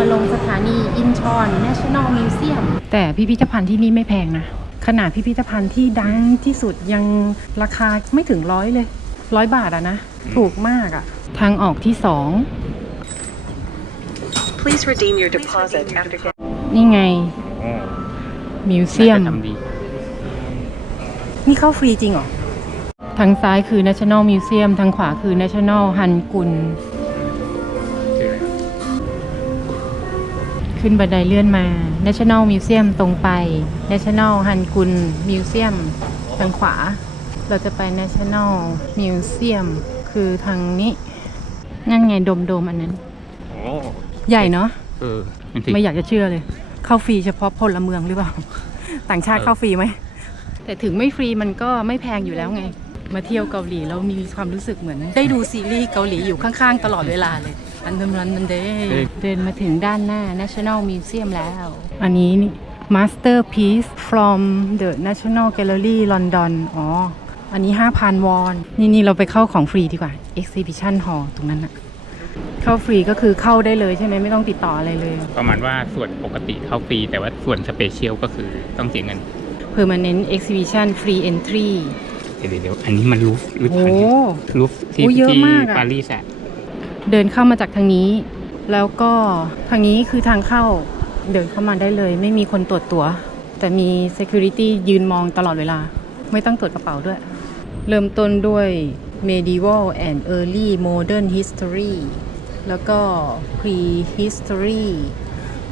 มาลงสถานีอินชอน National Museum แต่พิพิธภัณฑ์ที่นี่ไม่แพงนะขนาดพิพิธภัณฑ์ที่ดังที่สุดยังราคาไม่ถึง100เลย100 บาทอะนะถูกมากอะทางออกที่2 Please redeem your deposit after getting นี่ไงมิวเซียมนี่เข้าฟรีจริงเหรอทางซ้ายคือ National Museum ทางขวาคือ National ฮันกุนขึ้นบันไดเลื่อนมา National Museum ตรงไป National ฮันกุน Museum ทางขวาเราจะไป National Museum คือทางนี้นั่นไงโดมอันนั้นใหญ่เนาะไม่อยากจะเชื่อเลยเข้าฟรีเฉพาะพลเมืองหรือเปล่าต่างชาติเข้าฟรีไหมแต่ถึงไม่ฟรีมันก็ไม่แพงอยู่แล้วไงมาเที่ยวเกาหลีแล้วมีความรู้สึกเหมือนได้ดูซีรีส์เกาหลีอยู่ข้างๆตลอดเวลาเลยอันนั้นเดินมาถึงด้านหน้า National Museum แล้วอันนี้นี่ Masterpiece from the National Gallery London อ๋ออันนี้ 5,000 วอนนี่เราไปเข้าของฟรีดีกว่า Exhibition Hall ตรงนั้นอะเข้าฟรีก็คือเข้าได้เลยใช่ไหมไม่ต้องติดต่ออะไรเลยประมาณว่าส่วนปกติเข้าฟรีแต่ว่าส่วนสเปเชียลก็คือต้องเสียเงิน Permanent Exhibition Free Entry เดี๋ยวอันนี้มันรูฟที่ปารีสอะเดินเข้ามาจากทางนี้แล้วก็ทางนี้คือทางเข้าเดินเข้ามาได้เลยไม่มีคนตรวจตั๋วแต่มี Security ยืนมองตลอดเวลาไม่ต้องตรวจกระเป๋าด้วยเริ่มต้นด้วย Medieval and Early Modern History แล้วก็ Prehistory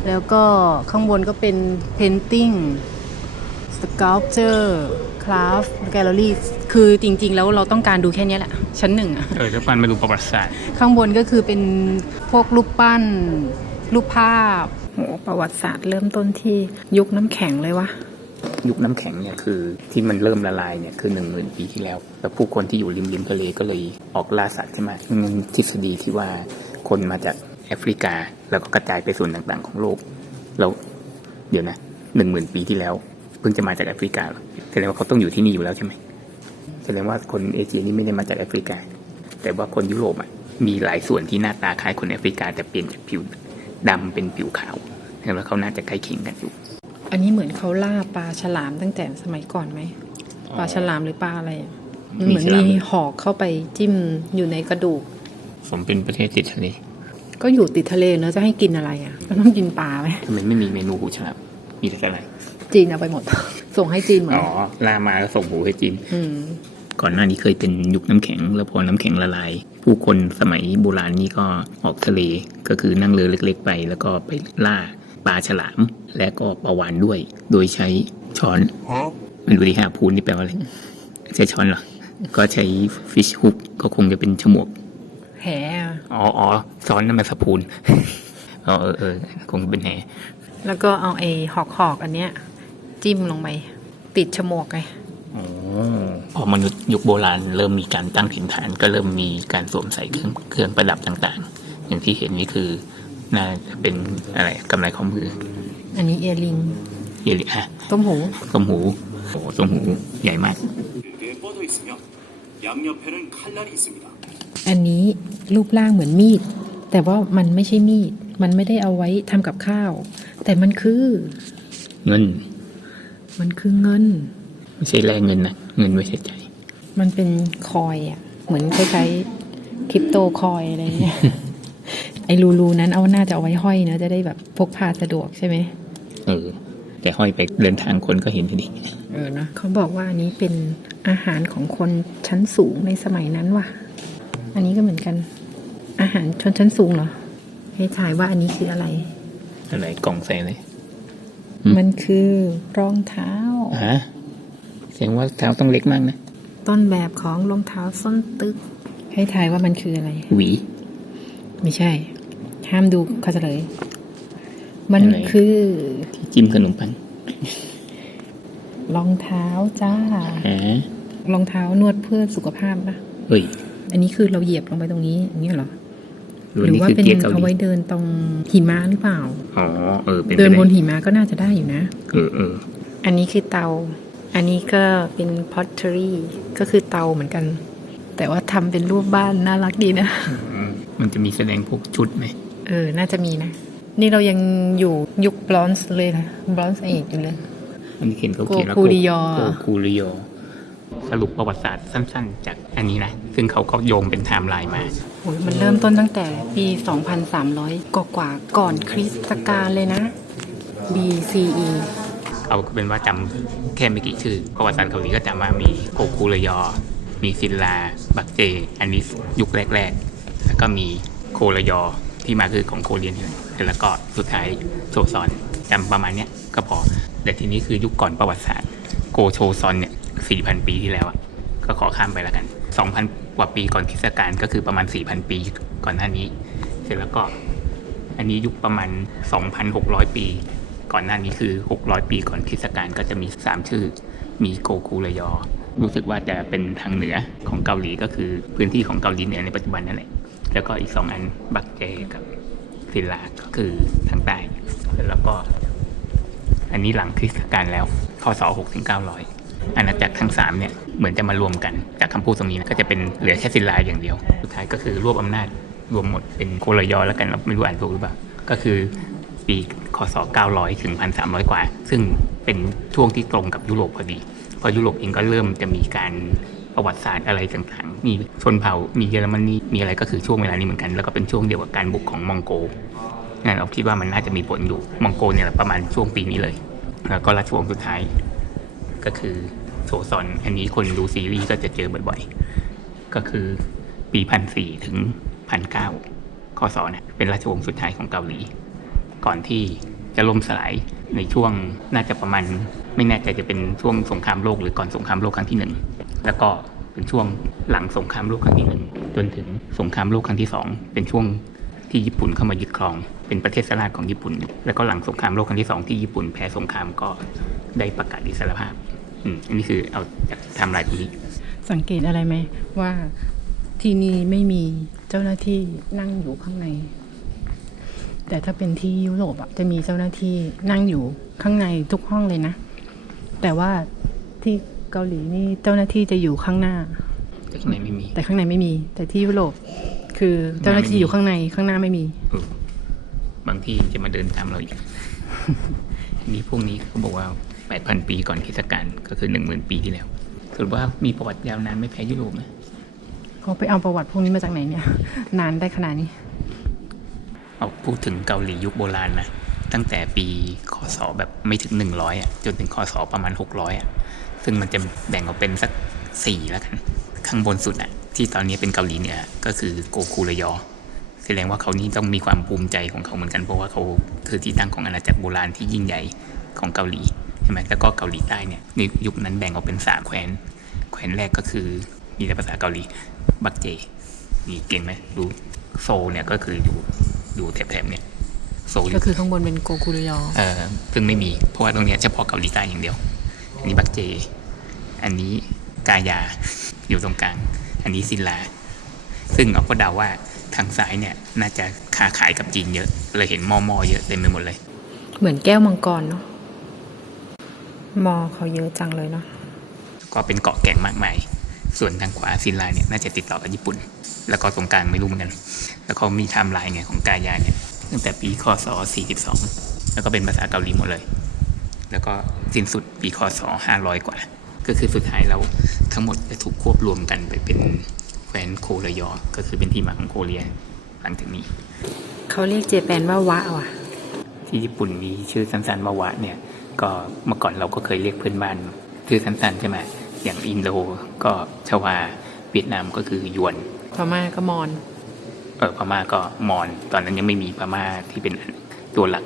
แล้วก็ข้างบนก็เป็น Painting Sculpture Craft Gallery คือจริงๆแล้วเราต้องการดูแค่นี้แหละชั้น1อะแล้วปันมาดูประวัติศาสตร์ข้างบนก็คือเป็นพวกรูปปั้นรูปภาพโหประวัติศาสตร์เริ่มต้นที่ยุคน้ำแข็งเลยวะยุคน้ำแข็งเนี่ยคือที่มันเริ่มละลายเนี่ยคือ 10,000 ปีที่แล้วแล้วผู้คนที่อยู่ริมทะเลก็เลยออกล่าสัตว์ใช่ไหมมันทฤษฎีที่ว่าคนมาจากแอฟริกาแล้วก็กระจายไปส่วนต่างๆของโลกแล้วเดี๋ยวนะ 10,000 ปีที่แล้วเพิ่งจะมาจากแอฟริกาแสดงว่าเขาต้องอยู่ที่นี่อยู่แล้วใช่ไหมแสดงว่าคนเอเชียนี่ไม่ได้มาจากแอฟริกาแต่ว่าคนยุโรปอ่ะมีหลายส่วนที่หน้าตาคล้ายคนแอฟริกาแต่เปลี่ยนจากผิวดำเป็นผิวขาวแล้วเขาน่าจะใกล้เคียงกันอยู่อันนี้เหมือนเขาล่าปลาฉลามตั้งแต่สมัยก่อนไหมปลาฉลามหรือปลาอะไรเหมือนมีหอกเข้าไปจิ้มอยู่ในกระดูกผมเป็นประเทศติดทะเลก็อยู่ติดทะเลแล้วจะให้กินอะไรอ่ะก็ต้องกินปลาไหมทำไมไม่มีเมนูหูฉลามมีแต่อะไรจีนเอาไปหมดส่งให้จีนหมดล่ามาก็ส่งหูให้จีนก่อนหน้านี้เคยเป็นยุคน้ำแข็งแล้วพอน้ำแข็งละลายผู้คนสมัยโบราณนี่ก็ออกทะเลก็คือนั่งเรือเล็กๆไปแล้วก็ไปล่าปลาฉลามและก็ปลาวาฬด้วยโดยใช้ช้อนไม่รู้ที่หาพูนนี่แปลว่าอะไรใช้ช้อนเหรอก็ใช้ฟิชฮุกก็คงจะเป็นฉมวกแหอ๋อช้อนนั่นมันสปูนคงเป็นแหแล้วก็เอาไอ้หอกอันเนี้ยจิ้มลงไปติดฉมวกไงพอมนุษย์ยุคโบราณเริ่มมีการตั้งถิ่นฐานก็เริ่มมีการสวมใส่เครื่องประดับต่างๆอย่างที่เห็นนี่คือน่าจะเป็นอะไรกำไลข้อมืออันนี้เอลิงอะต้มหูโอ้ต้มหูใหญ่มากอันนี้รูปร่างเหมือนมีดแต่ว่ามันไม่ใช่มีดมันไม่ได้เอาไว้ทำกับข้าวแต่มันคือเงินมันคือเงินไม่ใช่แลกเงินนะเงินไว้ใช้จ่ายมันเป็นคอยอ่ะเหมือนคล้ายๆคริปโตคอยอะไรเงี้ย ไอ้รูนั้นเอาน่าจะเอาไว้ห้อยนะจะได้แบบพกพาสะดวกใช่ไหมแต่ห้อยไปเดินทางคนก็เห็นทีนี้นะเขาบอกว่าอันนี้เป็นอาหารของคนชั้นสูงในสมัยนั้นว่ะอันนี้ก็เหมือนกันอาหารชนชั้นสูงเหรอให้ถ่ายว่าอันนี้คืออะไรกล่องใส่เลยมันคือรองเท้าแสดงว่าเท้าต้องเล็กมากนะต้นแบบของรองเท้าส้นตึกให้ถ่ายว่ามันคืออะไรหวีไม่ใช่ห้ามดูข้อเฉลยมันคือที่จิ้มขนมปังรองเท้าจ้ารองเท้านวดเพื่อสุขภาพนะอันนี้คือเราเหยียบลงไปตรงนี้อย่างนี้เหรอหรือว่าเป็นเอาไว้เดินตรงหิมะหรือเปล่าเดินบนหิมะก็น่าจะได้อยู่นะอันนี้คือเตาอันนี้ก็เป็น pottery ก็คือเตาเหมือนกันแต่ว่าทำเป็นรูปบ้านน่ารักดีนะมันจะมีแสดงพวกชุดไหมน่าจะมีนะ นี่เรายังอยู่ยุคบรอนซ์เลยนะบรอนซ์เอจอยู่เลย อันนี้เขาเขียนว่า โกคูริยอ โกคูริยอสรุปประวัติศาสตร์สั้นๆ จากอันนี้นะซึ่งเขาก็โยงเป็นไทม์ไลน์มา โอ้ยมันเริ่มต้นตั้งแต่ปี 2,300 กว่าๆก่อนคริสตกาลเลยนะ BCE เอาเป็นว่าจำแค่ไม่กี่ชื่อประวัติศาสตร์เกาหลีก็จำว่ามีโกคูริยอมีซินลาบักเจอันนี้ยุคแรกๆแล้วก็มีโครยอที่มาคือของโคเรียนแล้วก็สุดท้ายโชซอนจำประมาณเนี้ยก็พอแต่ทีนี้คือยุคก่อนประวัติศาสตร์โกโชซอนเนี่ย 4,000 ปีที่แล้วอะก็ขอข้ามไปแล้วกัน 2,000 กว่าปีก่อนคริสตกาลก็คือประมาณ 4,000 ปีก่อนหน้านี้เสร็จแล้วก็อันนี้ยุคประมาณ 2,600 ปีก่อนหน้านี้คือ600 ปีก่อนคริสตกาลก็จะมี3ชื่อมีโกคูรยอรู้สึกว่าจะเป็นทางเหนือของเกาหลีก็คือพื้นที่ของเกาหลีเหนือในปัจจุบันนั่นแหละแล้วก็อีก2อันบักเจกับซินลาก็คือทางใต้แล้วก็อันนี้หลังคริสตกาลแล้วพศ6-900อาณาจักรทั้ง3เนี่ยเหมือนจะมารวมกันจากคำพูดตรงนี้นะก็จะเป็นเหลือแค่ซินลาอย่างเดียวสุดท้ายก็คือรวบอำนาจรวมหมดเป็นโครยอแล้วกันเราไม่รู้อ่านถูกหรือเปล่าก็คือปีคศ900ถึง 1,300 กว่าซึ่งเป็นช่วงที่ตรงกับยุโรปพอดีเพราะยุโรปเองก็เริ่มจะมีการประวัติศาสตร์อะไรต่างๆมีชนเผ่ามีเยอรมนีมีอะไรก็คือช่วงเวลานี้เหมือนกันแล้วก็เป็นช่วงเดียวกับการบุกของมองโกงั้นเราคิดว่ามันน่าจะมีผลอยู่มองโกเนี่ยประมาณช่วงปีนี้เลยแล้วก็ราชวงศ์สุดท้ายก็คือโชซอนอันนี้คนดูซีรีส์ก็จะเจอบ่อยๆก็คือปี 1,400 ถึง 1,900 คศเนี่ยเป็นราชวงศ์สุดท้ายของเกาหลีก่อนที่จะล่มสลายในช่วงน่าจะประมาณไม่แน่ใจจะเป็นช่วงสงครามโลกหรือก่อนสงครามโลกครั้งที่1แล้วก็เป็นช่วงหลังสงครามโลกครั้งที่1จนถึงสงครามโลกครั้งที่2เป็นช่วงที่ญี่ปุ่นเข้ามายึดครองเป็นประเทศสลาดของญี่ปุ่นแล้วก็หลังสงครามโลกครั้งที่2ที่ญี่ปุ่นแพ้สงครามก็ได้ประกาศอิสรภาพอันนี้คือเอาจากไทม์ไลน์ตรงนี้สังเกตอะไรไหมว่าที่นี่ไม่มีเจ้าหน้าที่นั่งอยู่ข้างในแต่ถ้าเป็นที่ยุโรปอะจะมีเจ้าหน้าที่นั่งอยู่ข้างในทุกห้องเลยนะแต่ว่าที่เกาหลีนี่เจ้าหน้าที่จะอยู่ข้างหน้าแต่ข้างในไม่มีแต่ข้างในไม่มีแต่ที่ยุโรปคือเจ้าหน้าที่อยู่ข้างในข้างหน้าไม่มีบางที่จะมาเดินตามเราอีก นี่พวกนี้เขาบอกว่า 8,000 ปีก่อนคริสตกาลก็คือ 10,000 ปีที่แล้วถือว่ามีประวัติยาวนานไม่แพ้ยุโรปนะเขาไปเอาประวัติพวกนี้มาจากไหนเนี่ยนานได้ขนาดนี้เอาพูดถึงเกาหลียุคโบราณนะตั้งแต่ปีคศแบบไม่ถึง100อ่ะจนถึงคศประมาณ600อ่ะซึ่งมันจะแบ่งออกเป็นสัก4แล้วกันข้างบนสุดอ่ะที่ตอนนี้เป็นเกาหลีเหนือก็คือโกคูรยอแสดงว่าเขานี่ต้องมีความภูมิใจของเขาเหมือนกันเพราะว่าเขาคือที่ตั้งของอาณาจักรโบราณที่ยิ่งใหญ่ของเกาหลีใช่ไหมแล้วก็เกาหลีใต้เนี่ยในยุคนั้นแบ่งออกเป็น3แคว้นแรกก็คือมีแต่ภาษาเกาหลีบักเจนี่เก่งไหมดูโซเนี่ยก็คืออยู่แถบๆเนี่ยโซก็คือข้างบนเป็นโกคูรยอซึ่งไม่มีเพราะว่าตรงเนี้ยเฉพาะเกาหลีใต้อย่างเดียวอันนี้บักเจอันนี้กายาอยู่ตรงกลางอันนี้ซินลาซึ่งเราก็เดาว่าทางซ้ายเนี่ยน่าจะค้าขายกับจีนเยอะเลยเห็นมอเยอะเต็มไปหมดเลยเหมือนแก้วมังกรเนาะมอเขาเยอะจังเลยเนาะก็เป็นเกาะแก่งมากมายส่วนทางขวาซินลาเนี่ยน่าจะติดต่อกับญี่ปุ่นแล้วก็ตรงกลางไม่รู้เหมือนกันแล้วเขามีไทม์ไลน์ไงของกายาเนี่ยตั้งแต่ปีคศ42แล้วก็เป็นภาษาเกาหลีหมดเลยแล้วก็สิ้นสุดปีคศ500กว่าก็คือสุดท้ายแล้วทั้งหมดจะถูกควบรวมกันไปเป็นแคว้นโครยอก็คือเป็นที่มาของโคเรียหลังจากนี้เขาเรียกเจแปนว่าวะว่ะที่ญี่ปุ่นมีชื่อสั้นๆว่าวะเนี่ยก็เมื่อก่อนเราก็เคยเรียกเพื่อนบ้านชื่อสั้นๆใช่ไหมอย่างอินโดก็ชวาเวียดนามก็คือยวนพม่าก็มอญพม่าก็มอญตอนนั้นยังไม่มีพม่าที่เป็นตัวหลัก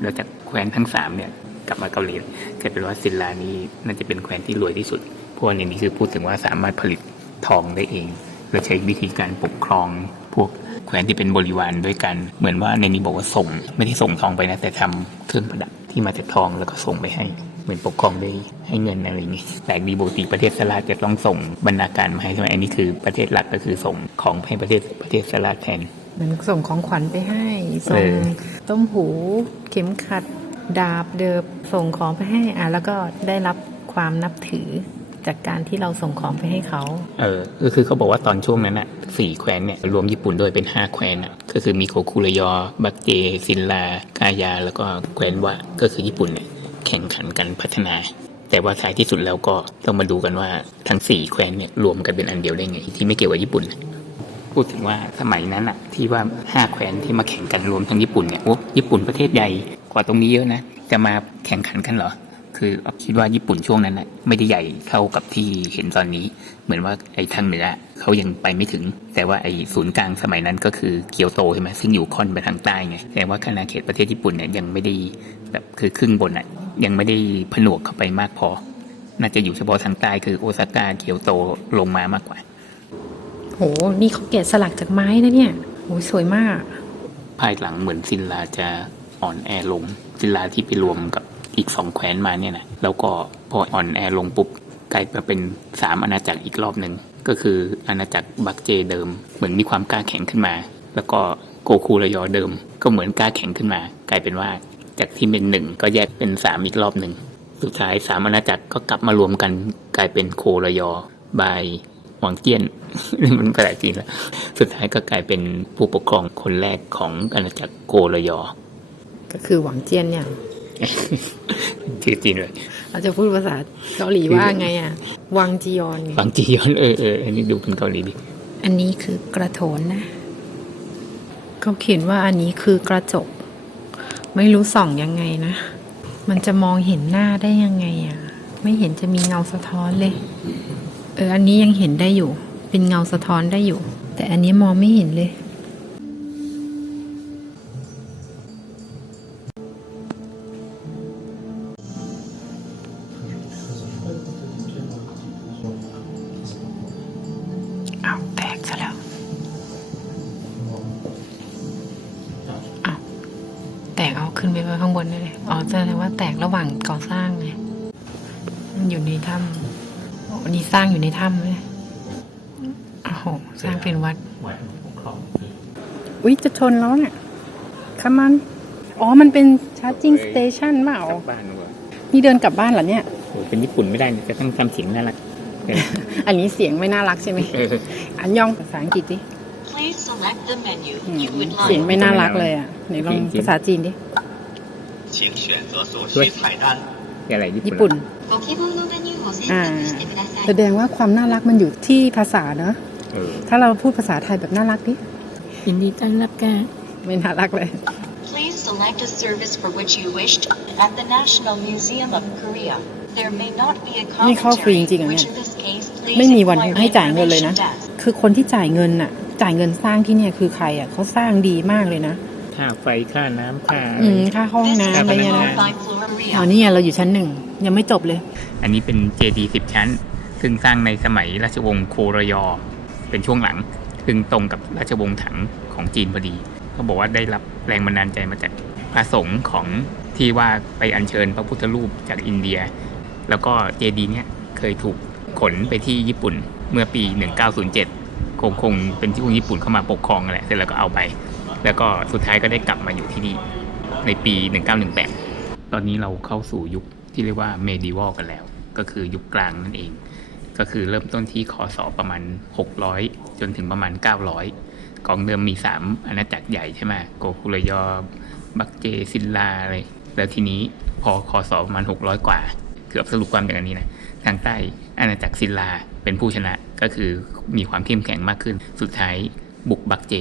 แล้วจากแคว้นทั้ง3เนี่ยกลับมาเกาหลีกลายเป็นว่าซินลานี่น่าจะเป็นแคว้นที่รวยที่สุดพวกนี้คือพูดถึงว่าสามารถผลิตทองได้เองและใช้วิธีการปกครองพวกแคว้นที่เป็นบริวารด้วยกันเหมือนว่าในนี้บอกว่าส่งไม่ได้ส่งทองไปนะแต่ทำเครื่องประดับที่มาจากทองแล้วก็ส่งไปให้เหมือนปกครองได้ให้เงินอะไรอย่างงี้แต่ดีปกติประเทศสลาดจะต้องส่งบรรณาการมาให้ใช่ไหมอันนี้คือประเทศหลักก็คือส่งของให้ประเทศสลาดแทนมันส่งของขวัญไปให้ส่งต้มหูเข็มขัดดาบเดิบส่งของไปให้แล้วก็ได้รับความนับถือ จากการที่เราส่งของไปให้เขา ก็คือเขาบอกว่าตอนช่วงนั้นน่ะ4แคว้นเนี่ยรวมญี่ปุ่นด้วยเป็น5แคว้นน่ะก็คือมีโคคุระยอบักเจซินลากายาแล้วก็แคว้นวะก็คือญี่ปุ่นเนี่ยแข่งขันกันพัฒนา แต่ว่าท้ายที่สุดแล้วก็ต้องมาดูกันว่าทั้ง4แคว้นเนี่ยรวมกันเป็นอันเดียวได้ไงที่ไม่เกี่ยวกับญี่ปุ่นพูดถึงว่าสมัยนั้นอะที่ว่า5แคว้นที่มาแข่งกันรวมทั้งญี่ปุ่นเนี่ยโอ้ญี่ปุ่นประเทศใหญ่กว่าตรงนี้เยอะนะจะมาแข่งขันกันเหรอคือคิดว่าญี่ปุ่นช่วงนั้นนะไม่ได้ใหญ่เท่ากับที่เห็นตอนนี้เหมือนว่าไอ้ทางเหนือเขายังไปไม่ถึงแต่ว่าไอ้ศูนย์กลางสมัยนั้นก็คือเกียวโตใช่ไหมซึ่งอยู่ค่อนไปทางใต้ไงแต่ว่าอาณาเขตประเทศญี่ปุ่นเนี่ยยังไม่ได้แบบคือครึ่งบนอ่ะยังไม่ได้ผนวกเข้าไปมากพอน่าจะอยู่เฉพาะทางใต้คือโอซาก้าเกียวโตลงมามากกว่าโหนี่เขาแกะสลักจากไม้นะเนี่ยโหสวยมากภายหลังเหมือนซินลาจะอ่อนแอลงซินลาที่ไปรวมกับอีก2แคว้นมาเนี่ยนะแล้วก็พออ่อนแอลงปุ๊บกลายมาเป็น3อาณาจักรอีกรอบหนึ่งก็คืออาณาจักรบักเจเดิมเหมือนมีความกล้าแข็งขึ้นมาแล้วก็โกคูระยอเดิมก็เหมือนกล้าแข็งขึ้นมากลายเป็นว่าจากที่เป็น1ก็แยกเป็น3อีกรอบหนึ่งสุดท้าย3อาณาจักรก็กลับมารวมกันกลายเป็นโคระยอบายหวังเจี้ยน มันก็แปลกจริงแล้วสุดท้ายก็กลายเป็นผู้ปกครองคนแรกของอาณาจักรโคระยอก็คือหวังเจี้ยนเนี่ยชื่อจริงเลยเราจะพูดภาษาเกาหลีว่าไงวังจียอนวังจียอนอันนี้ดูเป็นเกาหลีดิอันนี้คือกระโถนนะเขาเขียนว่าอันนี้คือกระจกไม่รู้ส่องยังไงนะมันจะมองเห็นหน้าได้ยังไงไม่เห็นจะมีเงาสะท้อนเลยอันนี้ยังเห็นได้อยู่เป็นเงาสะท้อนได้อยู่แต่อันนี้มองไม่เห็นเลยแตกซะแล้วแตกเอาขึ้นไปไว้ข้างบนได้เลยแสดงว่าแตกระหว่างก่อสร้างไงมันอยู่ในถ้ำนี่สร้างอยู่ในถ้ำเลยโอ้โหสร้างเป็นวัดอุ๊ยจะชนแล้วเนี่ยคัมมันมันเป็นชาร์จิ่งสเตชันเปล่านี่เดินกลับบ้านเหรอเนี่ยโอ้เป็นญี่ปุ่นไม่ได้จะต้องทำเสียงน่ารักอันนี้เสียงไม่น่ารักใช่ไหมอันยองภาษาอังกฤษดิเสียงไม่น่ารักเลยไหนลองภาษาจีนดิอะไรญี่ปุ่นแสดงว่าความน่ารักมันอยู่ที่ภาษาเนอะถ้าเราพูดภาษาไทยแบบน่ารักดิยินดีต้อนรับค่ะไม่น่ารักเลย Please select a service for which you wished at the National Museum of Korea. There may not be a commentary. นี่เข้าฟรีจริงๆเนี่ยไม่มีวันให้จ่ายเงินเลยนะคือคนที่จ่ายเงินจ่ายเงินสร้างที่เนี่ยคือใครเขาสร้างดีมากเลยนะค่าไฟค่าน้ำค่าห้องน้ำอะไรเงี้ยนะนี่เราอยู่ชั้น1ยังไม่จบเลยอันนี้เป็นเจดีย์10ชั้นซึ่งสร้างในสมัยราชวงศ์โคระยอเป็นช่วงหลังซึ่งตรงกับราชวงศ์ถังของจีนพอดีเขาบอกว่าได้รับแรงบันดาลใจมาจากพระสงฆ์ของที่ว่าไปอัญเชิญพระพุทธรูปจากอินเดียแล้วก็เจดีย์เนี้ยเคยถูกขนไปที่ญี่ปุ่นเมื่อปี1907คงเป็นที่ญี่ปุ่นเข้ามาปกครองแหละเสร็จแล้วก็เอาไปแล้วก็สุดท้ายก็ได้กลับมาอยู่ที่นี่ในปี1918ตอนนี้เราเข้าสู่ยุคที่เรียกว่าเมดิวอลกันแล้วก็คือยุคกลางนั่นเองก็คือเริ่มต้นที่คศประมาณ600จนถึงประมาณ900ของเดิมมี3อาณาจักรใหญ่ใช่ไหมโกคุระยอบักเจซินลาอะไรแล้วทีนี้พอคศประมาณ600กว่าเกือบสรุปความอย่างนี้นะทางใต้อาณาจักรซินลาเป็นผู้ชนะก็คือมีความเข้มแข็งมากขึ้นสุดท้ายบุกบักเจ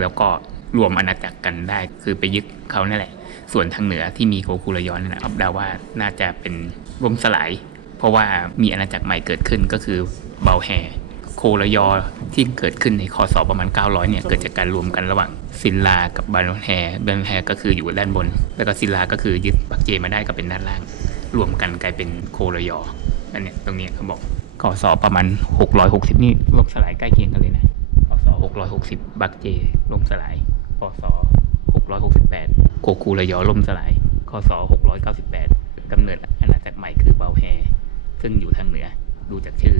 แล้วก็รวมอาณาจักรกันได้คือไปยึดเขานั่นแหละส่วนทางเหนือที่มีโกคุระยอนั่นนะเดาว่าน่าจะเป็นล่มสลายเพราะว่ามีอาณาจักรใหม่เกิดขึ้นก็คือเบาแฮโคระยอที่เกิดขึ้นในคศประมาณ900เนี่ยเกิดจากการรวมกันระหว่างซินลากับบาลแฮก็คืออยู่ด้านบนแล้วก็ซินลาก็คือยึดบักเจมาได้ก็เป็นด้านล่างรวมกันกลายเป็นโคระยออันเนี้ยตรงนี้เขาบอกคศประมาณ660นี่ล่มสลายใกล้เคียงกันเลยนะคศ660บักเจล่มสลายคศ668โกคูระยอล่มสลายคศ698กำเนิดอาณาจักรใหม่คือเบาแฮซึ่งอยู่ทางเหนือดูจากชื่อ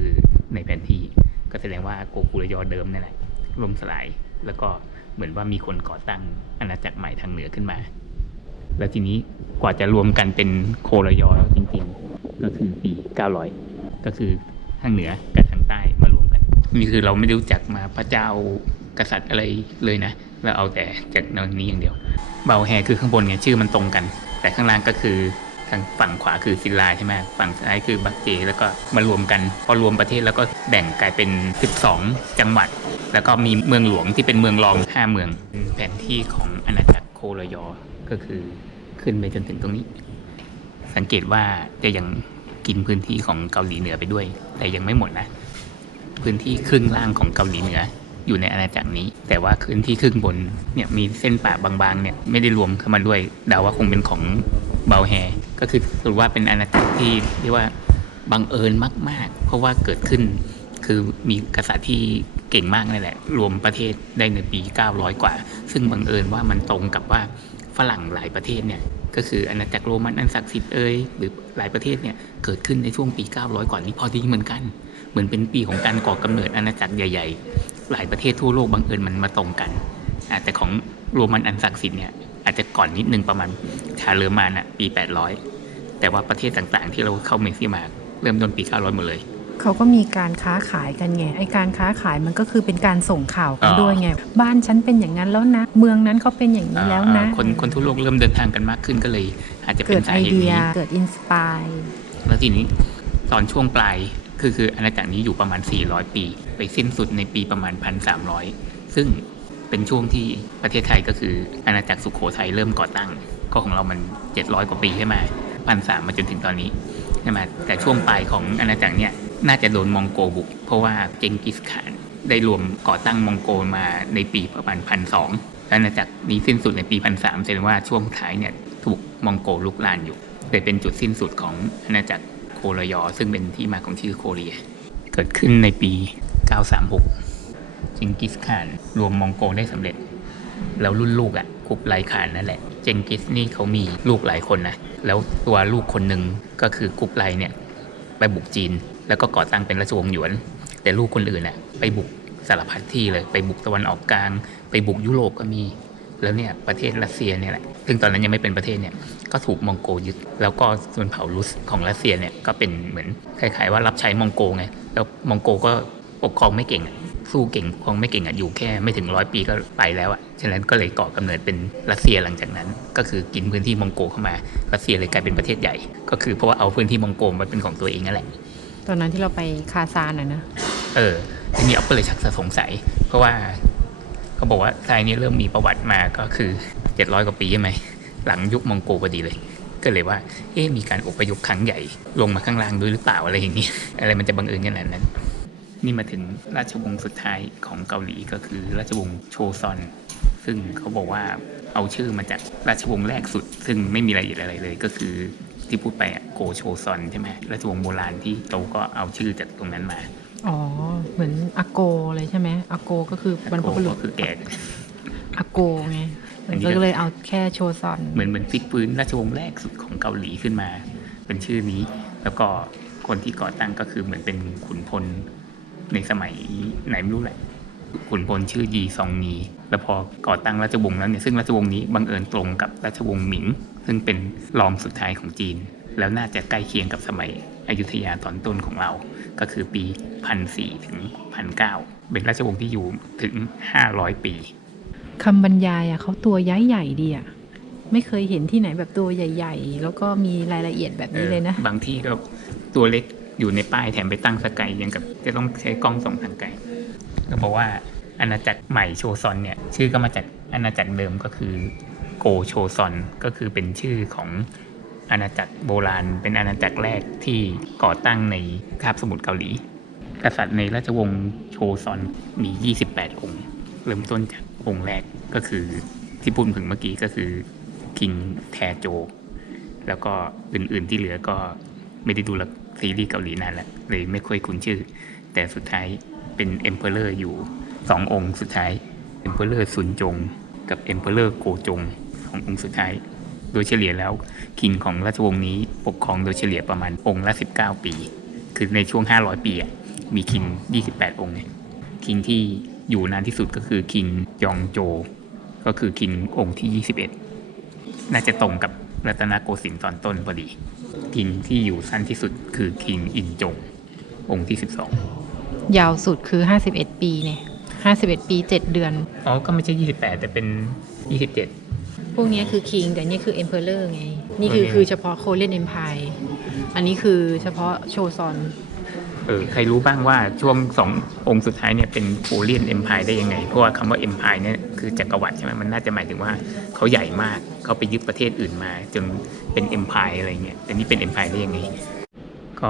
ในแผนที่ก็แสดงว่าโกคูระยอเดิมนั่นแหละล่มสลายแล้วก็เหมือนว่ามีคนก่อตั้งอาณาจักรใหม่ทางเหนือขึ้นมาแล้วทีนี้กว่าจะรวมกันเป็นโคระยอจริงๆก็คือปี900 ก็คือทางเหนือกับทางใต้มารวมกันนี่คือเราไม่รู้จักมาพระเจ้ากษัตริย์อะไรเลยนะเราเอาแต่จากแนวนี้อย่างเดียวเบาแฮคือข้างบนเนี่ยชื่อมันตรงกันแต่ข้างล่างก็คือทางฝั่งขวาคือศิลาใช่ไหมฝั่งซ้ายคือบักเจแล้วก็มารวมกันพอรวมประเทศแล้วก็แบ่งกลายเป็น12จังหวัดแล้วก็มีเมืองหลวงที่เป็นเมืองรอง5เมืองแผนที่ของอาณาจักรโคลยอก็คือขึ้นไปจนถึงตรงนี้สังเกตว่าจะยังกินพื้นที่ของเกาหลีเหนือไปด้วยแต่ยังไม่หมดนะพื้นที่ครึ่งล่างของเกาหลีเหนืออยู่ในอาณาจักรนี้แต่ว่าพื้นที่ครึ่งบนเนี่ยมีเส้นป่าบางๆเนี่ยไม่ได้รวมเข้ามาด้วยเดาว่าคงเป็นของเบาแฮก็คือสรุปว่าเป็นอาณาจักรที่เรียกว่าบังเอิญมากๆเพราะว่าเกิดขึ้นคือมีกษัตริย์ที่เก่งมากนั่นแหละรวมประเทศได้ในปี900กว่าซึ่งบังเอิญว่ามันตรงกับว่าฝรั่งหลายประเทศเนี่ยก็คืออาณาจักรโรมันอันศักดิ์สิทธิ์หรือหลายประเทศเนี่ยเกิดขึ้นในช่วงปี900กว่านี้พอดีเหมือนกันเหมือนเป็นปีของการก่อกำเนิดอาณาจักรใหญ่ๆหลายประเทศทั่วโลกบังเอิญมันมาตรงกันแต่ของโรมันอันศักดิ์สิทธิ์เนี่ยอาจจะก่อนนิดนึงประมาณชาเลอร์มานปี800แต่ว่าประเทศต่างๆที่เราเข้าเมเซียมาเริ่มต้นปี900หมดเลยเขาก็มีการค้าขายกันไงไอการค้าขายมันก็คือเป็นการส่งข่าวกันด้วยไงบ้านฉันเป็นอย่างนั้นแล้วนะเมืองนั้นเขาเป็นอย่างนี้แล้วนะคนทั่วโลกเริ่มเดินทางกันมากขึ้นก็เลยอาจจะเป็นสาเหตุนี้เกิดอินสปายแล้วทีนี้ตอนช่วงปลายคืออาณาจักรนี้อยู่ประมาณ400ปีไปสิ้นสุดในปีประมาณ1300ซึ่งเป็นช่วงที่ประเทศไทยก็คืออาณาจักรสุโขทัยเริ่มก่อตั้งก็ของเรามัน700กว่าปีใช่ไหม1,300มาจนถึงตอนนี้ใช่ไหมแต่ช่วงปลายของอาณาจักรเนี่ยน่าจะโดนมองโกบุกเพราะว่าเจงกิสข่านได้รวมก่อตั้งมองโกมาในปีประมาณ1,200อาณาจักรนี้สิ้นสุดในปี1,300แสดงว่าช่วงท้ายเนี่ยถูกมองโกลุกลานอยู่เลยเป็นจุดสิ้นสุดของอาณาจักรโคลยอซึ่งเป็นที่มาของชื่อโคเรียเกิดขึ้นในปี936เจงกิสข่านรวมมองโกได้สำเร็จแล้วรุ่นลูกกุบไลข่านนั่นแหละเจงกิสนี่เขามีลูกหลายคนนะแล้วตัวลูกคนหนึ่งก็คือกุบไลเนี่ยไปบุกจีนแล้วก็ก่อตั้งเป็นราชวงศ์หยวนแต่ลูกคนอื่นไปบุกสารพัดที่เลยไปบุกตะวันออกกลางไปบุกยุโรปก็มีแล้วเนี่ยประเทศรัสเซียเนี่ยแหละซึ่งตอนนั้นยังไม่เป็นประเทศเนี่ยก็ถูกมองโกยึดแล้วก็ส่วนเผ่ารุสของรัสเซียเนี่ยก็เป็นเหมือนคล้ายๆว่ารับใช้มองโกไงแล้วมองโกก็ปกครองไม่เก่งสู้เก่งปกครองไม่เก่งอยู่แค่ไม่ถึง100 ปีก็ไปแล้วฉะนั้นก็เลยก่อกำเนิดเป็นรัสเซียหลังจากนั้นก็คือกินพื้นที่มองโกเข้ามารัสเซียเลยกลายเป็นประเทศใหญ่ก็คือเพราะว่าเอาพื้นที่มองโกมาเป็นของตัวเองนั่นแหละตอนนั้นที่เราไปคาซานนะทีนี้ก็เลยชักสงสัยเพราะว่าเขาบอกว่าทรายนี้เริ่มมีประวัติมาก็คือ700กว่าปีใช่ไหมหลังยุคมองโกพอดีเลยก็เลยว่ามีการอพยพครั้งใหญ่ลงมาข้างล่างด้วยหรือเปล่าอะไรอย่างนี้อะไรมันจะบังเอิญขนาดนั้นนี่มาถึงราชวงศ์สุดท้ายของเกาหลีก็คือราชวงศ์โชซอนซึ่งเขาบอกว่าเอาชื่อมาจากราชวงศ์แรกสุดซึ่งไม่มีรายละเอียดอะไรเลยก็คือที่พูดไปโกโชซอนใช่ไหมราชวงศ์โบราณที่โตก็เอาชื่อจากตรงนั้นมาเหมือนอาโกเลยใช่ไหมอาโกก็คือบรรพบุรุษคือแก่อาโกไงก็เลยเอาแค่โชซอนเหมือนพลิกฟื้นราชวงศ์แรกสุดของเกาหลีขึ้นมาเป็นชื่อนี้แล้วก็คนที่ก่อตั้งก็คือเหมือนเป็นขุนพลในสมัยไหนไม่รู้แหละขุนพลชื่อยีซองมีแล้วพอก่อตั้งราชวงศ์แล้วเนี่ยซึ่งราชวงศ์นี้บังเอิญตรงกับราชวงศ์หมิงซึ่งเป็นรองสุดท้ายของจีนแล้วน่าจะใกล้เคียงกับสมัยอยุธยาตอนต้นของเราก็คือปี1,400 ถึง 1,900 เป็นราชวงศ์ที่อยู่ถึง500 ปีคำบรรยายเขาตัวใหญ่ดีไม่เคยเห็นที่ไหนแบบตัวใหญ่ๆแล้วก็มีรายละเอียดแบบนี้เลยนะบางที่ก็ตัวเล็กอยู่ในป้ายแถมไปตั้งสกายยังกับจะต้องใช้กล้องส่องทางไกลก็บอกว่าอาณาจักรใหม่โชซอนเนี่ยชื่อก็มาจากอาณาจักรเดิมก็คือโกโชซอนก็คือเป็นชื่อของอาณาจักรโบราณเป็นอาณาจักรแรกที่ก่อตั้งในคาบสมุทรเกาหลีกษัตริย์ในราชวงศ์โชซอนมี28องค์เริ่มต้นจากองค์แรกก็คือที่พูดถึงเมื่อกี้ก็คือคิงแทโจแล้วก็อื่นๆที่เหลือก็ไม่ได้ดูซีรีส์เกาหลีนานแล้วเลยไม่ค่อยคุ้นชื่อแต่สุดท้ายเป็นเอ็มเพอเรอร์อยู่2องค์สุดท้ายเอ็มเพอเรอร์ซุนจงกับเอ็มเพอเรอร์โกจง2องค์สุดท้ายโดยเฉลี่ยแล้วคิงของราชวงศ์นี้ปกครองโดยเฉลี่ยประมาณองค์ละ19 ปีคือในช่วง500 ปีมีคิง28 องค์คิงที่อยู่นานที่สุดก็คือคิงยองโจก็คือคิงองค์ที่21น่าจะตรงกับรัตนโกสินทร์ตอนต้นพอดีคิงที่อยู่สั้นที่สุดคือคิงอินจง องค์ที่12ยาวสุดคือ51ปีเนี่ย51ปี7เดือนอ๋อก็ไม่ใช่28แต่เป็น27พวกนี้คือคิงแต่นี่คือ Emperor ไงนี่คือเฉพาะ Korean Empire อันนี้คือเฉพาะโชซอนใครรู้บ้างว่าช่วง2องค์สุดท้ายเนี่ยเป็นโคเรียนเอ็มพายได้ยังไงเพราะว่าคำว่าเอ็มพายเนี่ยคือจักรวรรดิใช่ไหมมันน่าจะหมายถึงว่าเขาใหญ่มากเขาไปยึดประเทศอื่นมาจนเป็นเอ็มพายอะไรเงี้ยแต่นี่เป็นเอ็มพายได้ยังไงก็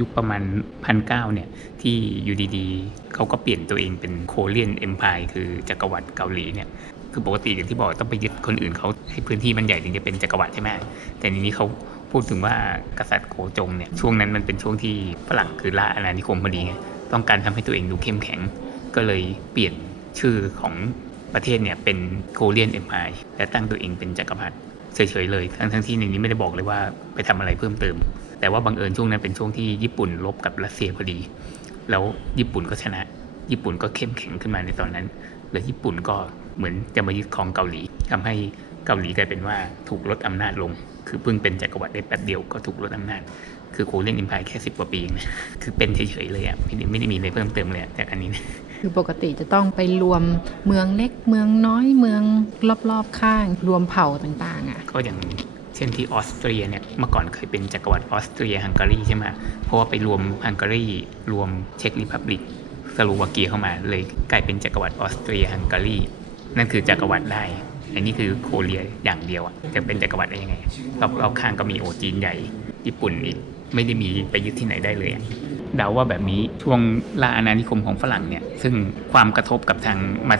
ยุคประมาณ1,900เนี่ยที่อยู่ดีๆเขาก็เปลี่ยนตัวเองเป็นโคเรียนเอ็มพายคือจักรวรรดิเกาหลีเนี่ยคือปกติอย่างที่บอกต้องไปยึดคนอื่นเขาให้พื้นที่มันใหญ่ถึงจะเป็นจักรวรรดิใช่ไหมแต่ในนี้เขาพูดถึงว่ากษัตริย์โกจงเนี่ยช่วงนั้นมันเป็นช่วงที่ฝรั่งคือล่าอาณานิคมพอดีไงต้องการทำให้ตัวเองดูเข้มแข็งก็เลยเปลี่ยนชื่อของประเทศเนี่ยเป็นโคเรียนเอ็มพายและตั้งตัวเองเป็นจักรพรรดิเฉยๆเลยทั้งที่ในนี้ไม่ได้บอกเลยว่าไปทำอะไรเพิ่มเติมแต่ว่าบังเอิญช่วงนั้นเป็นช่วงที่ญี่ปุ่นรบกับรัสเซียพอดีแล้วญี่ปุ่นก็ชนะญี่ปุ่นก็เข้มแข็งขึ้นมาในตอนนั้นแล้วญี่ปุ่นก็เหมือนจะมายึดครองเกาหลีทำให้เกาหลีกลายเป็นว่าถูกลดอำนาจลงคือเพิ่งเป็นจักรวรรดิได้แป๊บเดียวก็ถูกลดอำนาจคือโคเรียนเอ็มพายแค่10 กว่าปีนะคือเป็นเฉยๆเลยอ่ะไม่ได้มีอะไรเพิ่มเติมเลยจากอันนี้นะคือปกติจะต้องไปรวมเมืองเล็กเมืองน้อยเมืองรอบๆข้างรวมเผ่าต่างๆอ่ะก็อย่างเช่นที่ออสเตรียเนี่ยเมื่อก่อนเคยเป็นจักรวรรดิออสเตรียฮังการีใช่ไหมเพราะว่าไปรวมฮังการีรวมเช็กริพับลิกสโลวาเกียเข้ามาเลยกลายเป็นจักรวรรดิออสเตรียฮังการีนั่นคือจักรวรรดิได้อันนี้คือโคเรียอย่างเดียวอ่ะจะเป็นจักรวรรดิได้ยังไงรอบข้างก็มีจีนใหญ่ญี่ปุ่นอีกไม่ได้มีไปยึดที่ไหนได้เลยเดาว่าแบบนี้ช่วงล่าอาณานิคมของฝรั่งเนี่ยซึ่งความกระทบกับท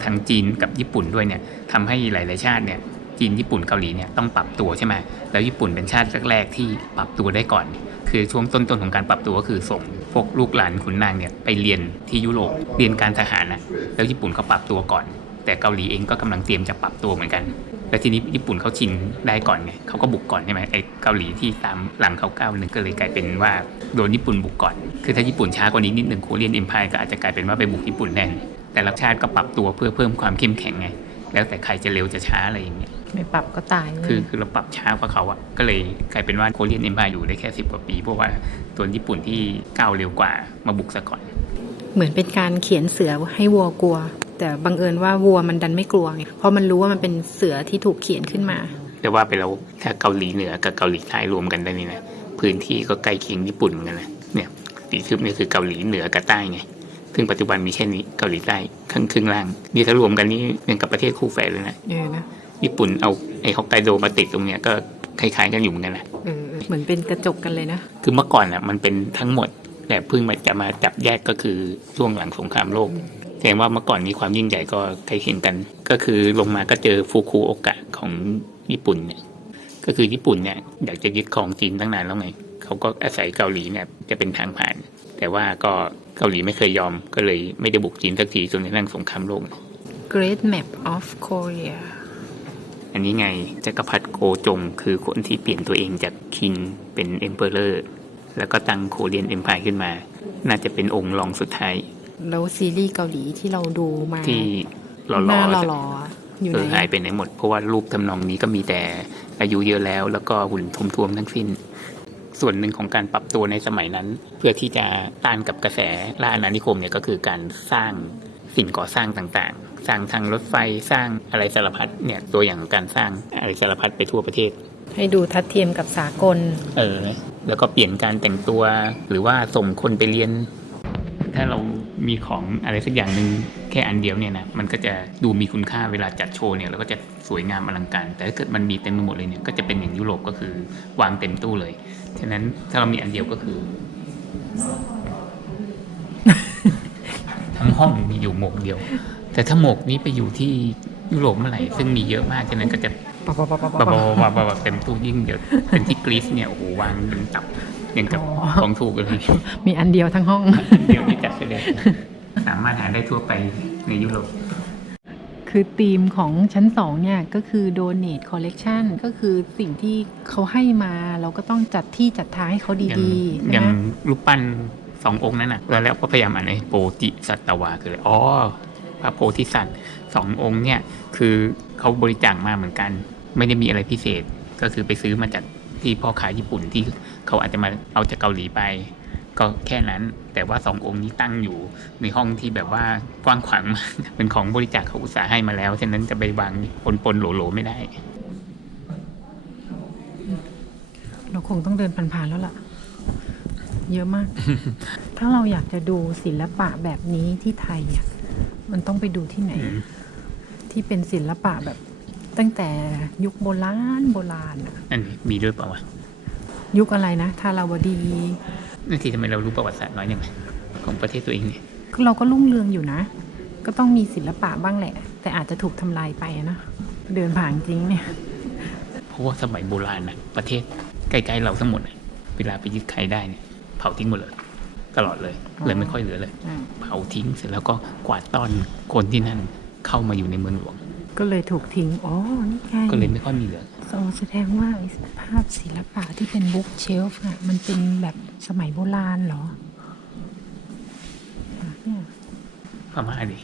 างจีนกับญี่ปุ่นด้วยเนี่ยทำให้หลายๆชาติเนี่ยจีนญี่ปุ่นเกาหลีเนี่ยต้องปรับตัวใช่ไหมแล้วญี่ปุ่นเป็นชาติแรกๆที่ปรับตัวได้ก่อนคือช่วงต้นๆของการปรับตัวก็คือส่งพวกลูกหลานขุนนางเนี่ยไปเรียนที่ยุโรปเรียนการทหารนะแล้วญี่ปุ่นเขาปรับตัวก่อนแต่เกาหลีเองก็กำลังเตรียมจะปรับตัวเหมือนกันแล้วทีนี้ญี่ปุ่นเขาชิงได้ก่อนไงเขาก็บุกก่อนใช่ไหมไอ้เกาหลีที่ตามหลังเขา9-1ก็เลยกลายเป็นว่าโดนญี่ปุ่นบุกก่อนคือถ้าญี่ปุ่นช้ากว่านี้นิดนึงโคเรียนเอ็มพายก็อาจจะกลายเป็นว่าไปบุกญี่ปุ่นแทนแต่ละชาติก็ปรับตัวเพื่อเพิ่มความเข้มแข็งไงแล้วแต่ใครจะเร็วจะช้าอะไรอย่างเงี้ยไม่ปรับก็ตายคือเราปรับช้ากว่าเขาอ่ะก็เลยกลายเป็นว่าโคเรียนเอ็มพายอยู่ได้แค่10 กว่าปีเพราะว่าตัวญี่ปุ่นที่ก้าวเร็วกว่ามาบุกซะก่อนเหมือนเป็นการเขียนเสือให้วัวกลัวแต่บังเอิญว่าวัวมันดันไม่กลัวไงเพราะมันรู้ว่ามันเป็นเสือที่ถูกเขียนขึ้นมาแต่ว่าไปแล้วถ้าเกาหลีเหนือกับเกาหลีใต้รวมกันได้นี่นะพื้นที่ก็ใกล้เคียงญี่ปุ่นเหมือนกันนะเนี่ยสีทึบนี่คือเกาหลีเหนือกับใต้ไงซึ่งปัจจุบันมีแค่นี้เกาหลีใต้ครึ่งล่างนี่ถ้ารวมกันนี่เป็นกับประเทศคู่แฝดเลยนะญี่ปุ่นเอาไอ้ฮอกไกโดมาติดตรงเนี้ยก็คล้ายๆกันอยู่เหมือนกันนะเหมือนเป็นกระจกกันเลยนะคือเมื่อก่อนอ่ะมันเป็นทั้งหมดแต่เพิ่งจะมาจับแยกก็คือช่วงหลังสงครามโลกแสดงว่าเมื่อก่อนมีความยิ่งใหญ่ก็ใกล้เคียงกันก็คือลงมาก็เจอฟุกุโอกะของญี่ปุ่นเนี่ยก็คือญี่ปุ่นเนี่ยอยากจะยึดครองจีนตั้งนานแล้วไงเขาก็อาศัยเกาหลีเนี่ยจะเป็นทางผ่านแต่ว่าก็เกาหลีไม่เคยยอมก็เลยไม่ได้บุกจีนสักทีจนกระทั่งสงครามโลก Great Map of Korea อันนี้ไงจักรพรรดิโกจงคือคนที่เปลี่ยนตัวเองจากคิงเป็นเอ็มเปอเรอร์แล้วก็ตั้งโคเรียนเอ็มพายขึ้นมาน่าจะเป็นองค์รองสุดท้ายแล้วซีรีส์เกาหลีที่เราดูมาที่หล่อๆอยู่ไหนหายไปไหนหมดเพราะว่ารูปทำนองนี้ก็มีแต่อายุเยอะแล้วก็หุ่นท้วมๆทั้งสิ้นส่วนหนึ่งของการปรับตัวในสมัยนั้นเพื่อที่จะต้านกับกระแสล่าอาณานิคมเนี่ยก็คือการสร้างสิ่งก่อสร้างต่างๆสร้างทางรถไฟสร้างอะไรสารพัดเนี่ยตัวอย่างการสร้างอะไรสารพัดไปทั่วประเทศให้ดูทัดเทียมกับสากลแล้วก็เปลี่ยนการแต่งตัวหรือว่าส่งคนไปเรียนถ้าเรามีของอะไรสักอย่างหนึ่งแค่อันเดียวเนี่ยนะมันก็จะดูมีคุณค่าเวลาจัดโชว์เนี่ยแล้วก็จะสวยงามอลังการแต่ถ้าเกิดมันมีเต็มไปหมดเลยเนี่ยก็จะเป็นอย่างยุโรปก็คือวางเต็มตู้เลยฉะนั้นถ้าเรามีอันเดียวก็คือ ทั้งห้องมีอยู่หมวกเดียวแต่ถ้าหมวกนี้ไปอยู่ที่ยุโรปเมื่อไหร่ซึ่งมีเยอะมากฉะนั้นก็จะเต็มตู้ยิ่งเดี๋ยวเป็นที่กรีซเนี่ยโอ้โหวางเป็นตับอย่างกับของถูกเลยมีอันเดียวทั้งห้องเดียวที่จัดแสดงสามารถหาได้ทั่วไปในยุโรปคือธีมของชั้น2เนี่ยก็คือ Donate Collection ก็คือสิ่งที่เขาให้มาเราก็ต้องจัดที่จัดทางให้เขาดีๆอย่างรูปปั้น2 องค์นั้นน่ะแล้วก็พยายามอ่านโพธิสัตวาคือพระโพธิสัตว์2 องค์เนี่ยคือเขาบริจาคมาเหมือนกันไม่ได้มีอะไรพิเศษก็คือไปซื้อมาจากที่พ่อค้าญี่ปุ่นที่เขาอาจจะมาเอาจากเกาหลีไป ก็แค่นั้น แต่ว่าสององค์นี้ตั้งอยู่ในห้องที่แบบว่ากว้างขวางมาก เป็นของบริจาคเขาอุตสาห์ให้มาแล้วฉะนั้นจะไปวางปนๆโหลๆไม่ได้ เราคงต้องเดินผ่านๆแล้วล่ะ เยอะมาก ถ้าเราอยากจะดูศิลปะแบบนี้ที่ไทยอ่ะมันต้องไปดูที่ไหน ที่เป็นศิลปะแบบตั้งแต่ยุคโบราณอะ อันนี้มีด้วยเปล่าวะ ยุคอะไรนะทาราวดี นั่นทีทำไมเรารู้ประวัติศาสตร์น้อยอย่างไรของประเทศตัวเองเนี่ย เราก็รุ่งเรืองอยู่นะ ก็ต้องมีศิลปะบ้างแหละ แต่อาจจะถูกทำลายไปอะนะเดินผ่านจริงเนี่ย เพราะว่าสมัยโบราณนะประเทศใกล้ๆเราทั้งหมดน่ะเวลาไปยึดใครได้เนี่ยเผาทิ้งหมดเลยตลอดเลยเลยไม่ค่อยเหลือเลย เผาทิ้งเสร็จแล้วก็กวาดต้อนคนที่นั่นเข้ามาอยู่ในเมืองหลวง ก็เลยถูกทิ้งอ๋อนี่ไง ก็เลยไม่ค่อยมีเหลือ แสดงว่าไอ้ภาพศิลปะที่เป็นบุ๊กเชลฟ์อะมันเป็นแบบสมัยโบราณเหรอเนี่ย พม่าดิ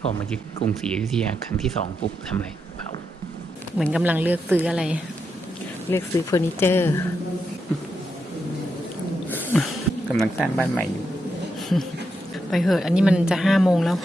พอมายึดกรุงศรีอยุธยาครั้งที่สองปุ๊บทำอะไรเผา เหมือนกำลังเลือกซื้ออะไร เลือกซื้อเฟอร์นิเจอร์ กำลังสร้างบ้านใหม่อยู่ ไปเหอะ อันนี้มันจะ5 โมงแล้ว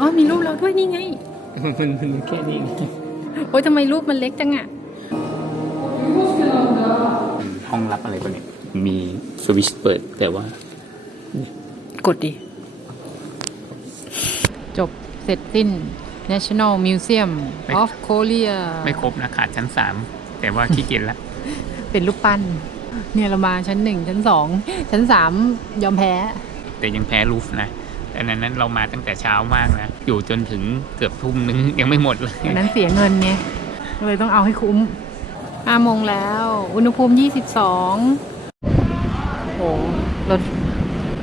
อ๋อ มีรูปเราด้วยนี่ไง มันแค่นี้ โอ้ยทำไมรูปมันเล็กจังอะ ห้องรับอะไรปะเนี่ยมีสวิตช์เปิดแต่ว่า กดดิ จบเสร็จสิ้น National Museum of Korea ไม่ครบนะขาดชั้น 3 แต่ว่าขี้เกียจละ เป็นรูปปั้น เนี่ยเรามาชั้น 1 ชั้น 2 ชั้น 3 ยอมแพ้ แต่ยังแพ้รูฟนะแต่นั้นเรามาตั้งแต่เช้ามากนะอยู่จนถึงเกือบทุ่มนึงยังไม่หมดเลย อันนั้นเสียเงินไงเลยต้องเอาให้คุ้ม5 โมงแล้ว อุณหภูมิ 22 โอ้รถ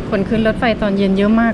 คนขึ้นรถไฟตอนเย็นเยอะมาก